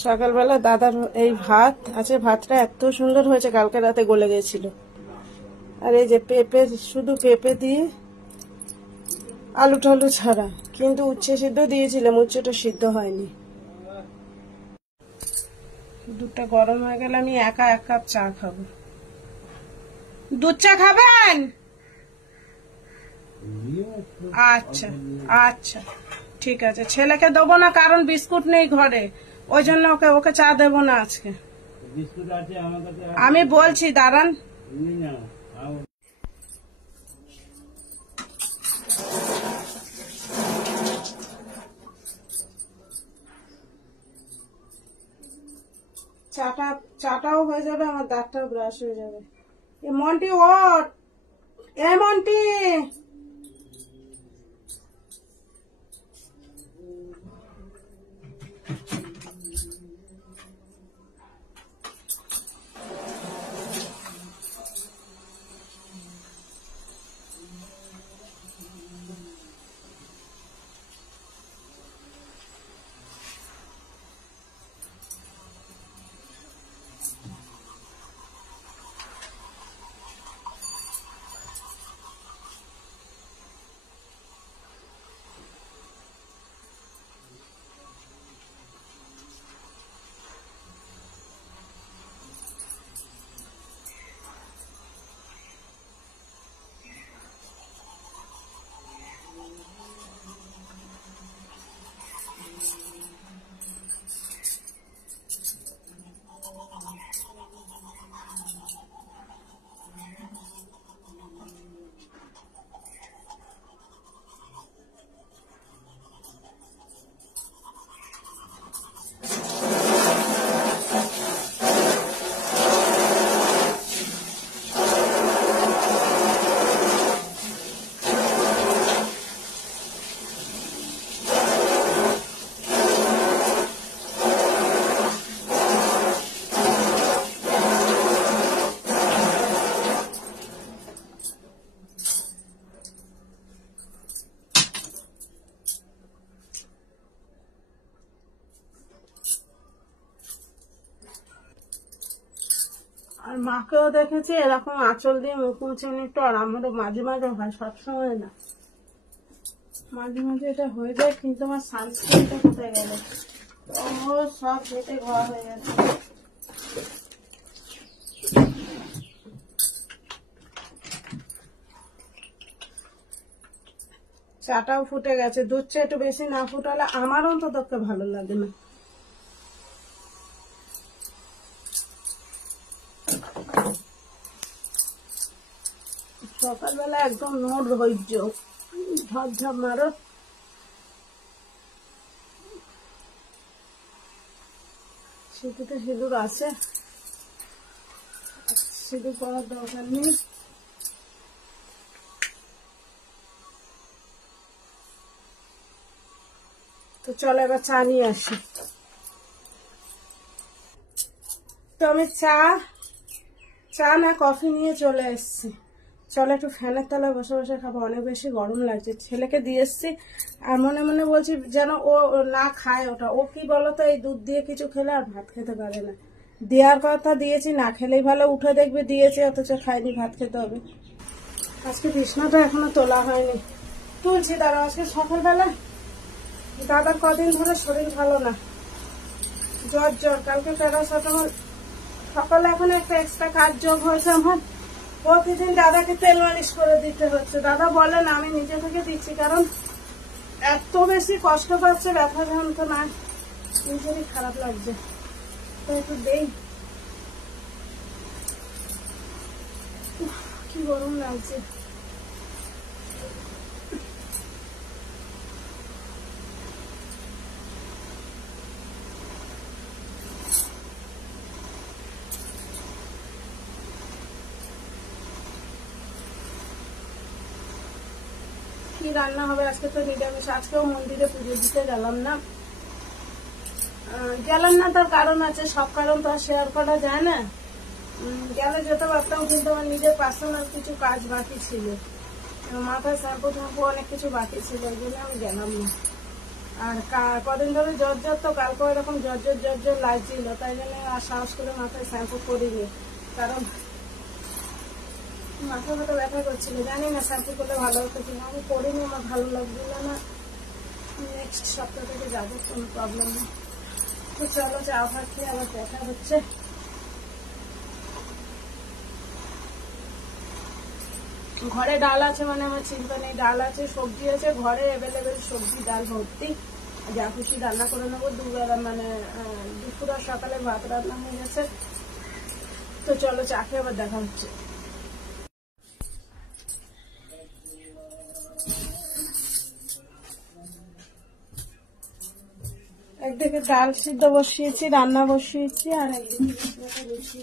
সকালবেলা দাদার এই ভাত আছে, ভাতটা এত সুন্দর হয়েছে, কালকে রাতে গলে গেছিল। আর এই যে পেঁপে, শুধু পেঁপে দিয়ে আলু টালু ছাড়া, কিন্তু উচ্ছে সিদ্ধ দিয়েছিলাম, উচ্ছেটা সিদ্ধ হয়নি। দুধটা গরম হয়ে গেলে আমি একা 1 কাপ চা খাবো। দুধ চা খাবেন? আচ্ছা আচ্ছা ঠিক আছে। ছেলেকে দেবো না, কারণ বিস্কুট নেই ঘরে, ওই জন্য ওকে চা দেবো না আজকে। আমি বলছি দাঁড়ান। চাটাও হয়ে যাবে, আমার দাঁতটাও ব্রাশ হয়ে যাবে। এ মন্টি ওঠ, এ মন্টি। আর মাকেও দেখেছি এরকম আঁচল দিয়ে মুখ মুছে নিত, আর আমারও মাঝে মাঝে হয়, সবসময় না, মাঝে মাঝে এটা হয়ে যায়। কিন্তু আমার সানস্ক্রিনটা কোথায় গেল? ও সব ঘেটে ঘর হয়ে গেছে। চাটাও ফুটে গেছে। দুধ চা একটু বেশি না ফুটালে আমার অন্তত ভালো লাগে না। সকালবেলা একদম নো ধৈর্য, ঝপঝপ মারো। সিঁদুরটা সিঁদুর আছে, সিঁদুর করার দরকার নেই। তো চলো এবার চা নিয়ে আসি। তো আমি চা না কফি নিয়ে চলে এসছি। চলো একটু ফ্যানের তলায় বসে বসে খাবো, অনেক বেশি গরম লাগছে। ছেলেকে দিয়ে এসছি, আর মনে মনে বলছি যেন ও না খায় ওটা। ও কি বলতো, এই দুধ দিয়ে কিছু খেলে আর ভাত খেতে পারে না। দেওয়ার কথা দিয়েছি, না খেলেই ভালো, উঠে দেখবে দিয়েছি অথচ খায়নি, ভাত খেতে হবে। আজকে বিছনাটা এখনো তোলা হয়নি, তুলছি দাঁড়াও। আজকে সকালবেলা দাদার কদিন ধরে শরীর ভালো না, জ্বর। কালকে প্যারাসিটামল, সকালে এখন একটা এক্সট্রা কাজ যোগ হয়েছে আমার। প্রতিদিন দাদাকে তেল মালিশ করে দিতে হচ্ছে। দাদা বলেন আমি নিজে থেকে দিচ্ছি, কারণ এত বেশি কষ্ট পাচ্ছে, ব্যথা যন্ত্রণা, নিজেরই খারাপ লাগছে, তো একটু দেই। কি গরম লাগছে। কি রান্না হবে আজকে? তো নিরামিষ। আজকেও মন্দিরে পুজো দিতে গেলাম না, তার কারণ আছে, সব কারণ তো আর শেয়ার করা যায় না। গেলে যেতে পারতাম, কিন্তু আমার নিজের পার্সোনাল কিছু কাজ বাকি ছিল, মাথায় শ্যাম্পু অনেক কিছু বাকি ছিল, ওই জন্য আমি গেলাম না। আর কদিন ধরে জ্বর জ্বর, তো কালকে এরকম জ্বর জ্বর লাগছিল, তাই জন্য আর সাহস করে মাথায় শ্যাম্পু করিনি, কারণ মাথা ব্যথা করছিল। জানি না শ্যাম্পু করলে ভালো হতো কিনা, আমি করিনি, আমার ভালো লাগছিল না। নেক্সট সপ্তাহ থেকে যাবো, কোনো প্রবলেম নেই। তো চলো চা ভাত খেয়ে আবার দেখা হচ্ছে। ঘরে ডাল আছে মানে আমার চিন্তা নেই, ডাল আছে, সবজি আছে, ঘরে অ্যাভেলেবেল সবজি ডাল ভর্তি, যা খুশি রান্না করে নেবো। দুবেলা মানে দুপুর আর সকালে ভাত রান্না হয়ে গেছে। তো চলো চা খেয়ে আবার দেখা হচ্ছে। একদিকে ডাল সিদ্ধ বসিয়েছি, রান্না বসিয়েছি, আর একদিকে বসিয়েছি।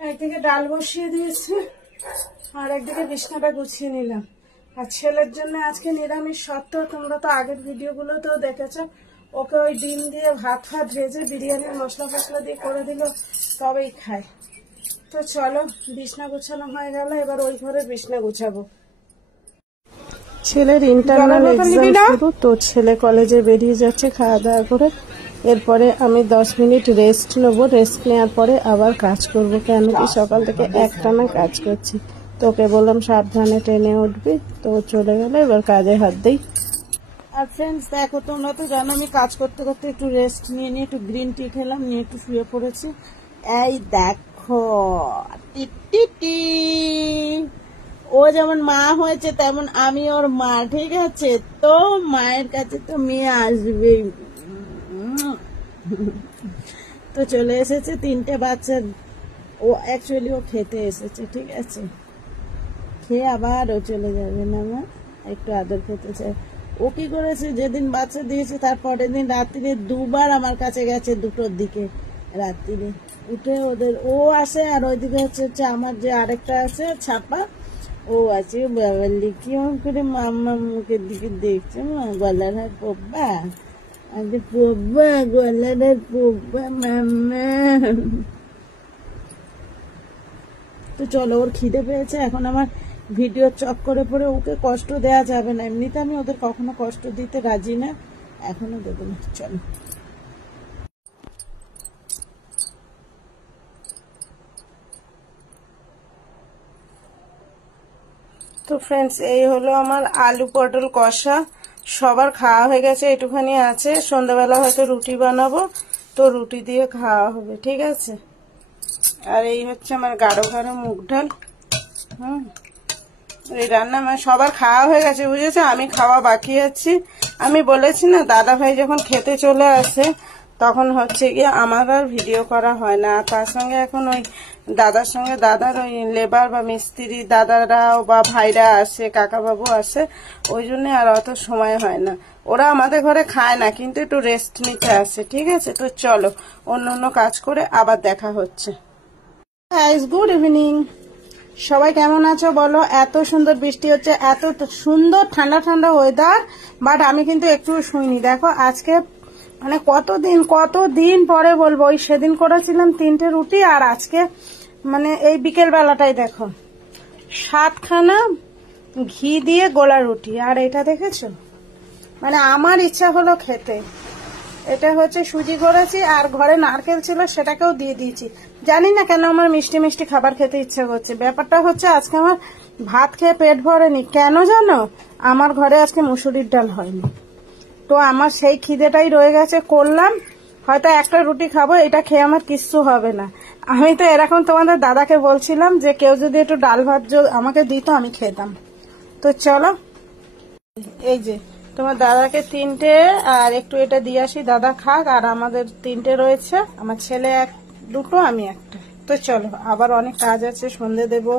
একদিকে ডাল বসিয়ে দিয়েছি, আর একদিকে বিছনাটা গুছিয়ে নিলাম। আর ছেলের জন্য আজকে নিরামিষ সত্ত্বেও, তোমরা তো আগের ভিডিওগুলোতেও দেখেছো, ওকে ওই ডিম দিয়ে ভাত ভেজে বিরিয়ানির মশলা ফসলা দিয়ে করে দিল, তবেই খায়। তো চলো, বিছনা গুছানো হয়ে গেল, এবার ওই ঘরে বিছনা গুছাবো। ছেলের ইন্টারনাল এক্সাম শুরু, তো ছেলে কলেজে বেরিয়ে যাচ্ছে খাওয়া দাওয়া করে। এরপরে আমি 10 মিনিট রেস্ট নেবো, রেস্ট নেওয়ার পরে আবার কাজ করব, কেন কি সকাল থেকে একটানা কাজ করছি। তোকে বললাম সাবধানে ট্রেনে উঠবি, তো চলে গেল, এবার কাজে হাত দিই। আর ফ্রেন্ডস দেখো, তোমরা তো জানো আমি কাজ করতে করতে একটু রেস্ট নিয়ে একটু গ্রিন টি খেলাম, নিয়ে একটু শুয়ে পড়েছি। এই দেখো টিটি, ও যেমন মা হয়েছে তেমন আমি ওর মা, ঠিক আছে? তো মায়ের কাছে তো মেয়ে আসবে। তো চলে এসেছে 3টে বাচ্চা, ও অ্যাকচুয়ালি ও খেতে এসেছে, ঠিক আছে? খেয়ে আবার ও চলে যাবে না, মা একটু আদর খেতে চায়। ও কি করেছে, যেদিন বাচ্চা দিয়েছে তার পরের দিন রাত্রিরে 2বার আমার কাছে গেছে, 2টোর দিকে রাত্রিরে উঠে। ওদের ও আসে, আর ওইদিকে হচ্ছে আমার যে আরেকটা আছে ছাপা, ও আছে বাবালি, কেমন করে মাম্মা মুখের দিকে দেখছে, মা গলার হাত পোব্বা, আগে পোব্বা গলার হাত পোব্বা মাম্মা। তো চলো, ওর খিদে পেয়েছে, এখন আমার ভিডিও চক্করে পরে ওকে কষ্ট দেয়া যাবে না। এমনিতে আমি ওদের কখনো কষ্ট দিতে রাজি না, এখনো দেবো না। চলো। তো ফ্রেন্ডস, এই হলো আমার আলু পটল কষা। সবার খাওয়া হয়ে গেছে, একটুখানি আছে। সন্ধ্যাবেলা হয়তো রুটি বানাবো, তো রুটি দিয়ে খাওয়া হবে, ঠিক আছে। আর এই হচ্ছে আমার গাঢ় গাঢ় মুগ ডাল। এই রান্না মানে সবার খাওয়া হয়ে গেছে, বুঝেছো, আমি খাওয়া বাকি আছি। আমি বলেছি না, দাদা ভাই যখন খেতে চলে আসে তখন হচ্ছে গিয়ে আমার আর ভিডিও করা হয় না। তার সঙ্গে এখন ওই দাদার সঙ্গে দাদার ওই লেবার বা মিস্ত্রি দাদারাও বা ভাইরা আসে, কাকা বাবু আসে, ওই জন্য আর অত সময় হয় না। ওরা আমাদের ঘরে খায় না, কিন্তু একটু রেস্ট নিতে আসে, ঠিক আছে। তো চলো, অন্য অন্য কাজ করে আবার দেখা হচ্ছে। গুড ইভিনিং, সবাই কেমন আছো বলো। এত সুন্দর বৃষ্টি হচ্ছে, এত সুন্দর ঠান্ডা ঠান্ডা ওয়েদার, বাট আমি কিন্তু একটু শুইনি। দেখো আজকে মানে কতদিন পরে বলবো, ওই সেদিন করেছিলাম 3টে রুটি, আর আজকে মানে এই বিকেল বেলাটাই দেখো 7খানা ঘি দিয়ে গোলা রুটি। আর এটা দেখেছো, মানে আমার ইচ্ছা হলো খেতে। এটা হচ্ছে সুজি করেছি, আর ঘরে নারকেল ছিল, সেটাকেও দিয়ে দিয়েছি। জানি না কেন আমার মিষ্টি মিষ্টি খাবার খেতে ইচ্ছে করছে। ব্যাপারটা হচ্ছে আজকে আমার ভাত খেয়ে পেট ভরেনি, কেন জানো, আমার ঘরে আজকে মুসুরির ডাল হয়নি। তো আমার সেই খিদেটাই রয়ে গেছে, করলাম। হয়তো একটা রুটি খাবো, এটা খেয়ে আমার কিচ্ছু হবে না। আমি তো এরকম তোমাদের দাদাকে বলছিলাম যে কেউ যদি একটু ডাল ভাত আমাকে দিত, আমি খেতাম। তো চলো, এই যে তোমার দাদাকে 3টে আর একটু এটা দিয়ে আসি, দাদা খাক। আর আমাদের 3টে রয়েছে, আমার ছেলে দুটো, আমি একটা। তো চলো, আবার অনেক কাজ আছে, সন্ধে দেবো।